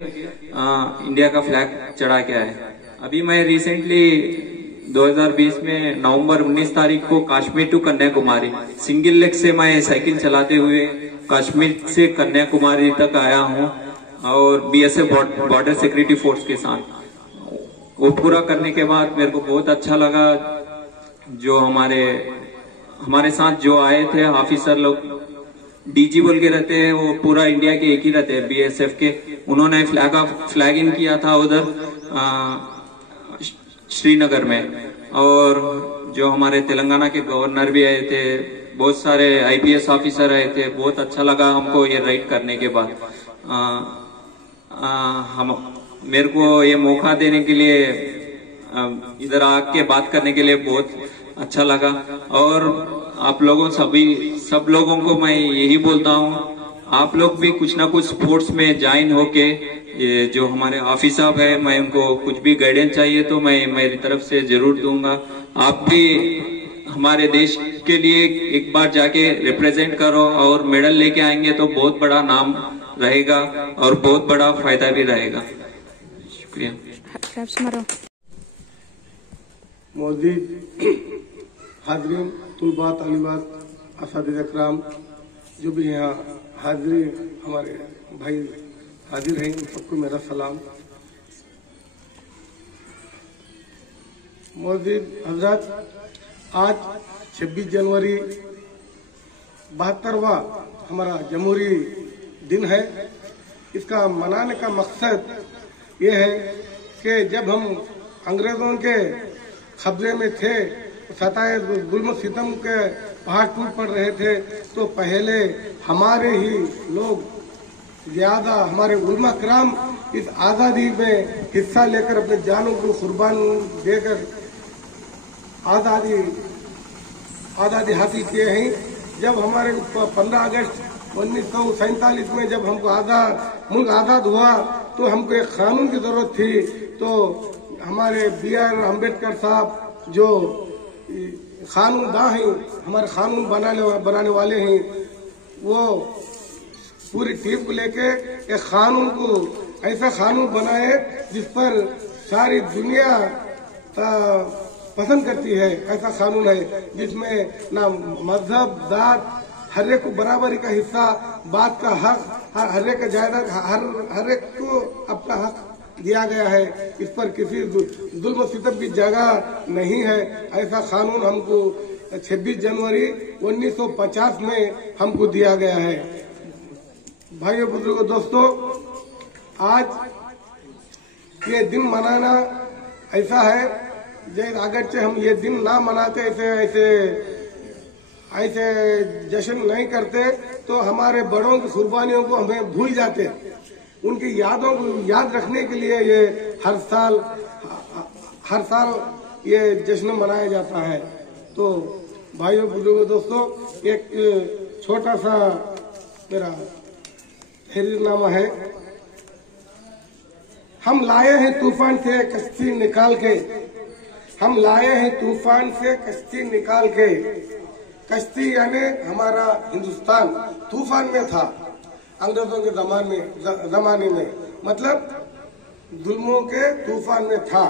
India का flag चढ़ा के आए। अभी मैं रिसेंटली 2020 में नवंबर 19 तारीख को Kashmir to Kanyakumari single leg से मैं साइकिल चलाते हुए कश्मीर से कन्याकुमारी तक आया हूं और बीएसएफ बॉर्डर सिक्योरिटी फोर्स के साथ। वो पूरा करने के बाद मेरे को बहुत अच्छा लगा। जो हमारे साथ जो आए थे ऑफिसर लोग डीजी बोल के रहते हैं, वो पूरा इंडिया के एक ही रहते हैं बीएसएफ के। उन्होंने फ्लैग इन किया था उधर श्रीनगर में। और जो हमारे तेलंगाना के गवर्नर भी आए थे, बहुत सारे आईपीएस ऑफिसर आए थे। बहुत अच्छा लगा हमको ये राइड करने के बाद। मेरे को ये मौका देने के लिए इधर आके बात करने के लिए बहुत अच्छा लगा। और आप लोगों सब लोगों को मैं यही बोलता हूँ, आप लोग भी कुछ ना कुछ स्पोर्ट्स में ज्वाइन होके, ये जो हमारे ऑफिस साहब है, मैं उनको कुछ भी गाइडेंस चाहिए तो मैं मेरी तरफ से जरूर दूंगा। आप भी हमारे देश के लिए एक बार जाके रिप्रेजेंट करो और मेडल लेके आएंगे तो बहुत बड़ा नाम रहेगा और बहुत बड़ा फायदा भी रहेगा। शुक्रिया। मौजूद हाजरीन, तुलबा, तालिबात, असातिज़ा इकराम, जो भी यहाँ हाजिरी हमारे भाई हाजिर हैं, उन सबको मेरा सलाम। मौजूद हजरत, आज 26 जनवरी 72वां हमारा जमहूरी दिन है। इसका मनाने का मकसद ये है कि जब हम अंग्रेजों के कब्जे में थे, सताए जुल्म सितम के पहाड़ टूट पड़ रहे थे, तो पहले हमारे ही लोग ज्यादा, हमारे उलमा कराम इस आज़ादी में हिस्सा लेकर अपने जानों को कुर्बान देकर आज़ादी हासिल किए हैं। जब हमारे 15 अगस्त 1947 में जब हमको मुल्क आज़ाद हुआ तो हमको एक कानून की जरूरत थी। तो हमारे BR अम्बेडकर साहब जो कानूनदां हैं, हमारे कानून बनाने वाले हैं, वो पूरी टीम को लेके एक कानून को ऐसा कानून बनाए जिस पर सारी दुनिया पसंद करती है। ऐसा कानून है जिसमें ना मजहब, जात, हर एक को बराबरी का हिस्सा, बात का हक, हर एक का जायदाद, हर एक को अपना हक दिया गया है। इस पर किसी जुल्म सितम की जगह नहीं है। ऐसा कानून हमको 26 जनवरी 1950 में हमको दिया गया है। भाइयों, बुजुर्गों, दोस्तों, आज ये दिन मनाना ऐसा है, जैसे अगरचे हम ये दिन ना मनाते, ऐसे जश्न नहीं करते तो हमारे बड़ों की कुर्बानियों को हमें भूल जाते। उनकी यादों को याद रखने के लिए ये हर साल ये जश्न मनाया जाता है। तो भाइयों, बुजुर्गों, दोस्तों, एक छोटा सा मेरा तहरीरनामा है। हम लाए हैं तूफान से कश्ती निकाल के, हम लाए हैं तूफान से कश्ती निकाल के। कश्ती यानी हमारा हिंदुस्तान तूफान में था अंग्रेजों के जमाने में, मतलब जुल्मों के तूफान में था।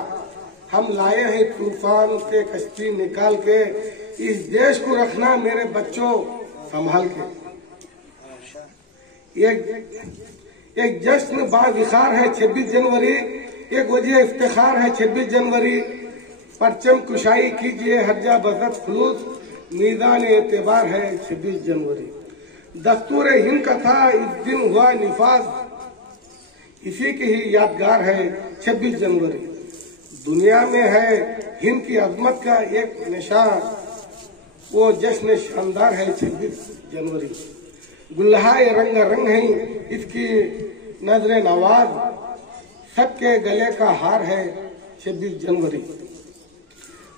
हम लाए हैं तूफान से कश्ती निकाल के, इस देश को रखना मेरे बच्चों संभाल के। एक जश्न बाविखार है 26 जनवरी, एक वजह इफ्तिखार है 26 जनवरी। परचम कुशाई कीजिए हर्जा बजत खुलूस, मीज़ान एतबार है 26 जनवरी। दस्तूर हिंद का था इस दिन हुआ निफाज, इसी की ही यादगार है 26 जनवरी। दुनिया में है हिंद की अजमत का एक निशान, वो जश्न शानदार है 26 जनवरी। गुल्हाए रंग रंग है इसकी नजर नवाज, सबके गले का हार है 26 जनवरी।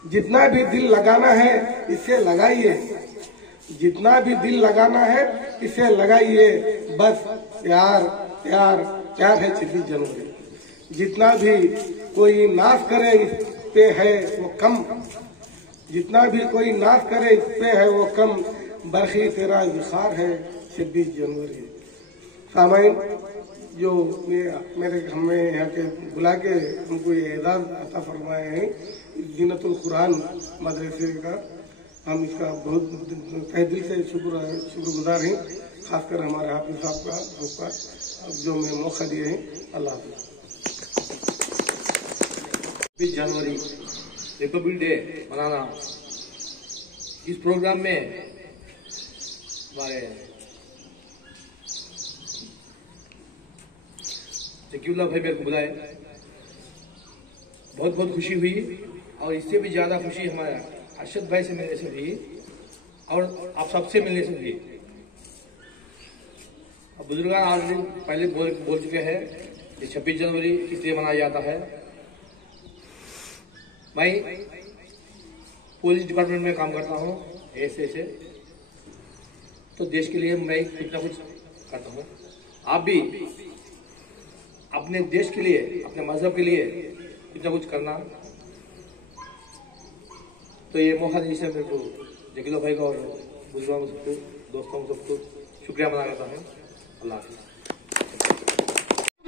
जितना भी दिल लगाना है इसे लगाइए, जितना भी दिल लगाना है इसे लगाइए, बस प्यार प्यार प्यार है 26 जनवरी। जितना भी कोई नाश करे इस पे है वो कम, जितना भी कोई नाश करे इस पे है वो कम, बरखी तेरा इज़हार है 26 जनवरी। सामाइन, जो मेरे हमें यहाँ के बुला के हमको ये एजाज अता फरमाए हैं जीनतुल कुरान मदरसे का, हम इसका बहुत तहे दिल से शुक्रगुजार हैं, खासकर हमारे हाफिज साहब का जो हमें मौका दिए हैं। अल्लाह हाफिज। 20 जनवरी रिपब्लिक डे मनाना, इस प्रोग्राम में हमारे जकीउल्लाह भाई मेरे को बुलाए, बहुत बहुत खुशी हुई। और इससे भी ज्यादा खुशी हमारे अरशद भाई से मिलने से हुई और आप सबसे मिलने से हुई। बुजुर्गान ऑलरेडी पहले बोल चुके हैं कि 26 जनवरी किस लिए मनाया जाता है। मैं पुलिस डिपार्टमेंट में काम करता हूँ ऐसे, तो देश के लिए मैं कुछ ना कुछ करता हूँ। आप भी अपने देश के लिए, अपने मजहब के लिए कुछ ना कुछ करना। तो ये मौका देने से मेरे को जकीउल्लाह भाई का और बुजुर्गों सबको, दोस्तों सबको शुक्रिया मना करता हूँ। अल्लाह हाफ़िज़।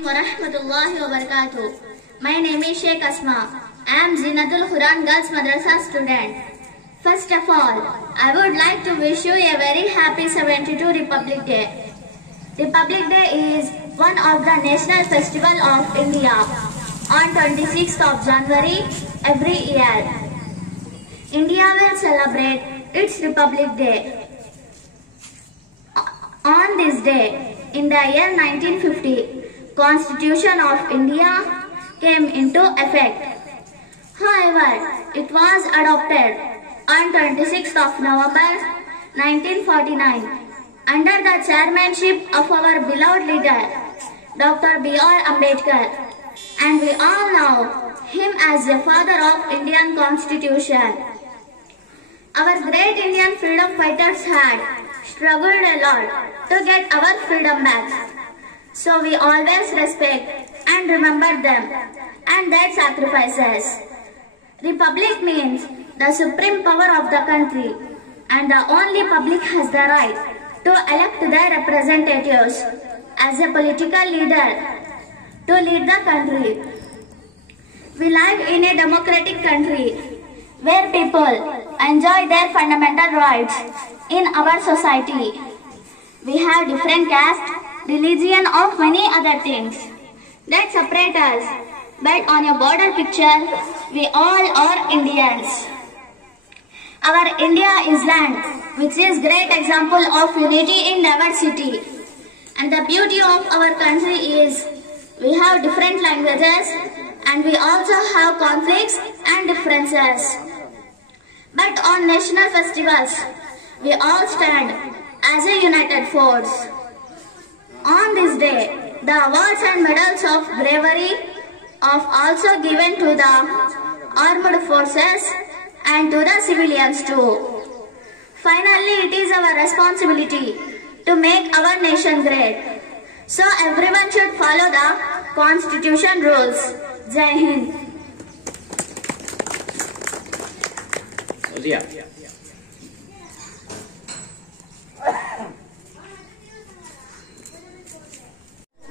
वरहमतुल्लाहि वबरकातुहू। My name is Sheikh Asma. I am Zinatul Quran Girls Madrasa student. First of all, I would like to wish you a very happy 72 Republic Day. Republic Day is one of the national festival of India on 26th of January every year. India will celebrate its Republic Day. On this day, in the year 1950, Constitution of India came into effect. However, it was adopted on 26th of November 1949 under the chairmanship of our beloved leader, Dr. B.R. Ambedkar, and we all know him as the father of Indian Constitution. Our great Indian freedom fighters had struggled a lot to get our freedom back. So we always respect and remember them and their sacrifices. Republic means the supreme power of the country, and the only public has the right to elect their representatives as a political leader to lead the country. We live in a democratic country where people enjoy their fundamental rights in our society. We have different caste, religion, of many other things that separate us, but on a broader picture, we all are Indians. Our India is land which is great example of unity in diversity, and the beauty of our country is we have different languages and we also have conflicts and differences. But on national festivals, we all stand as a united force. On this day, the awards and medals of bravery are also given to the armed forces and to the civilians too. Finally, it is our responsibility to make our nation great. So everyone should follow the Constitution rules. Jai Hind.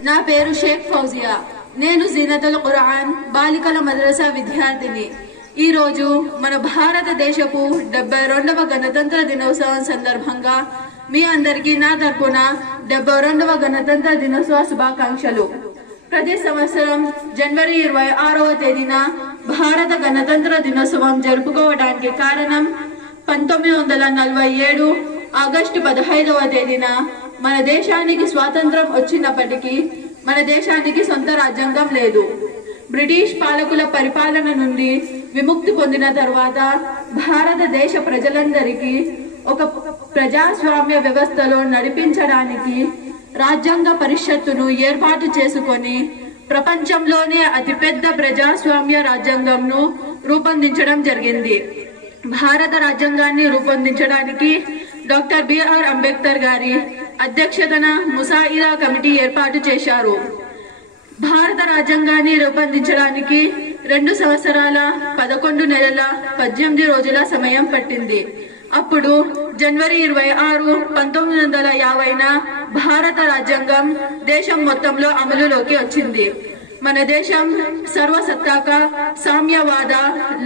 నా పేరు షేక్ ఫౌజియా. నేను జీనతుల్ ఖురాన్ బాలికల మద్రసా విద్యార్థిని. ఈ రోజు మన భారతదేశపు 72వ గణతంత్ర దినోత్సవం సందర్భంగా మీ అందరికీ నా తరపున 72వ గణతంత్ర దినోత్సవ శుభాకాంక్షలు. ప్రతి సంవత్సరం జనవరి 26వ తేదీన భారత గణతంత్ర దినోత్సవం జరుపుకోవడానికి కారణం 1947 ఆగస్టు 15వ తేదీన మన దేశానికి స్వాతంత్రం వచ్చినప్పటికీ మన దేశానికి సొంత రాజ్యాంగం లేదు. బ్రిటిష్ పాలకుల పరిపాలన నుండి విముక్తి పొందిన తర్వాత భారతదేశ ప్రజలందరికీ ఒక ప్రజాస్వామ్య వ్యవస్థలో నడిపించడానికి రాజ్యాంగ పరిషత్తును ఏర్పాటు చేసుకొని ప్రపంచంలోనే అతిపెద్ద ప్రజాస్వామ్య రాజ్యాంగంను రూపొందించడం జరిగింది. భారత రాజ్యాంగాన్ని రూపొందించడానికి డాక్టర్ బిఆర్ అంబేద్కర్ గారి అధ్యక్షతన ముసాయిదా కమిటీ ఏర్పాటు చేశారు. భారత రాజ్యాంగాన్ని రూపొందించడానికి 2 సంవత్సరాల 11 నెలల 18 రోజుల సమయం పట్టింది. అప్పుడు జనవరి 26, 1950న భారత రాజ్యాంగం దేశం మొత్తంలో అమలులోకి వచ్చింది. మన దేశం సర్వసత్తాక సామ్యవాద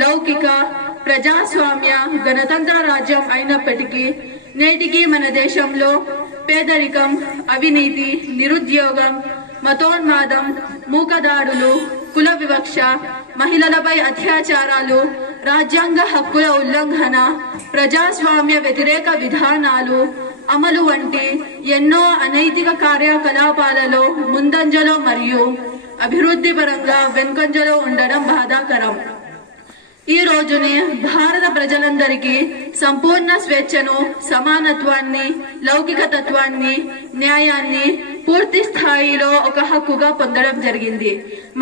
లౌకిక ప్రజాస్వామ్య గణతంత్ర రాజ్యం అయినప్పటికీ నేటికి మన దేశంలో పేదరికం, అవినీతి, నిరుద్యోగం, మతోన్మాదం, మూకదాడులు, కుల వివక్ష, మహిళలపై అత్యాచారాలు, రాజ్యాంగ హక్కుల ఉల్లంఘన, ప్రజాస్వామ్య వ్యతిరేక విధానాలు అమలు వంటి ఎన్నో అనైతిక కార్యకలాపాలలో ముందంజలో మరియు అభివృద్ధి పరంగా వెనుకంజలో ఉండడం బాధాకరం. ఈ రోజునే భారత ప్రజలందరికీ సంపూర్ణ స్వేచ్ఛను, సమానత్వాన్ని, లౌకిక తత్వాన్ని, న్యాయాన్ని పూర్తి స్థాయిలో ఒక హక్కుగా పొందడం జరిగింది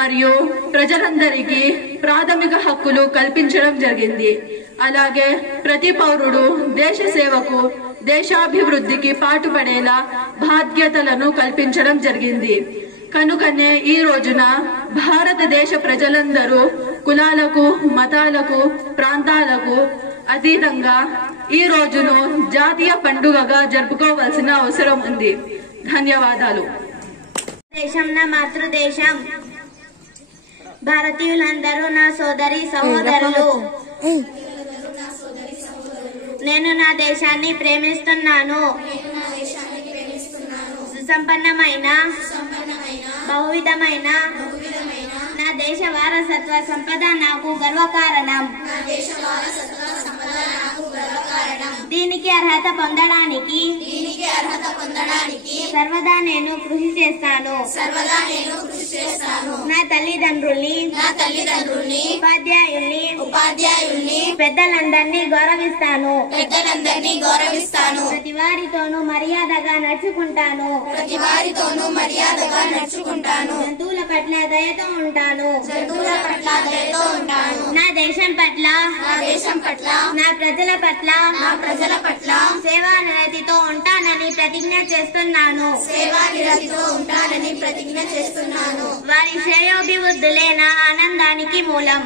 మరియు ప్రజలందరికీ ప్రాథమిక హక్కులు కల్పించడం జరిగింది. అలాగే ప్రతి పౌరుడు దేశ సేవకు, దేశాభివృద్ధికి పాటుపడేలా బాధ్యతలను కల్పించడం జరిగింది. కనుకనే ఈ రోజున భారతదేశ ప్రజలందరూ కులాలకు, మతాలకు, ప్రాంతాలకు అతీతంగా ఈ రోజును జాతీయ పండుగగా జరుపుకోవాల్సిన అవసరం ఉంది. ధన్యవాదాలు. దేశం నా మాతృదేశం. భారతీయులందరూ నా సోదరి సహోదరులు. నేను నా దేశాన్ని ప్రేమిస్తున్నాను. సుసంపన్నమైన బహువిధమైన నా దేశ వారసత్వ సంపద నాకు గర్వకారణం. దీనికి అర్హత పొందడానికి సర్వదా నేను కృషి చేస్తాను. నా తల్లిదండ్రుల్ని ఉపాధ్యాయుల్ని పెద్దలందరినీ గౌరవిస్తాను. ప్రతి వారితోనూ మర్యాదగా నడుచుకుంటాను. జంతువుల పట్ల దయతో ఉంటాను. నా దేశం పట్ల నా ప్రజల పట్ల సేవానిరతితో ఉంటానని ప్రతిజ్ఞ చేస్తున్నాను. వారి శ్రేయోభివృద్ధులే నా ఆనందానికి మూలం.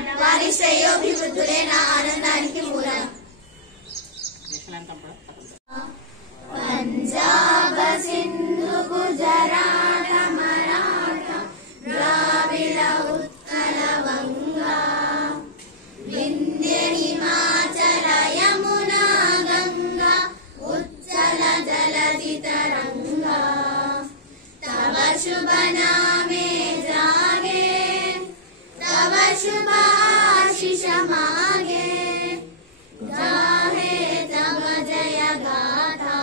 పంజాబ్ సింధు గుజరాత మరాఠ ద్రావిడ ఉత్కల వంగా వింధ్య హిమాచల యమునా గంగా ఉచ్చల జలధి తరంగా తవ శుభ నామే జాగే తవ శుభ ఆశిష మాగే गाहे तव जय गाथा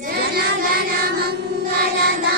जनगण मंगलदा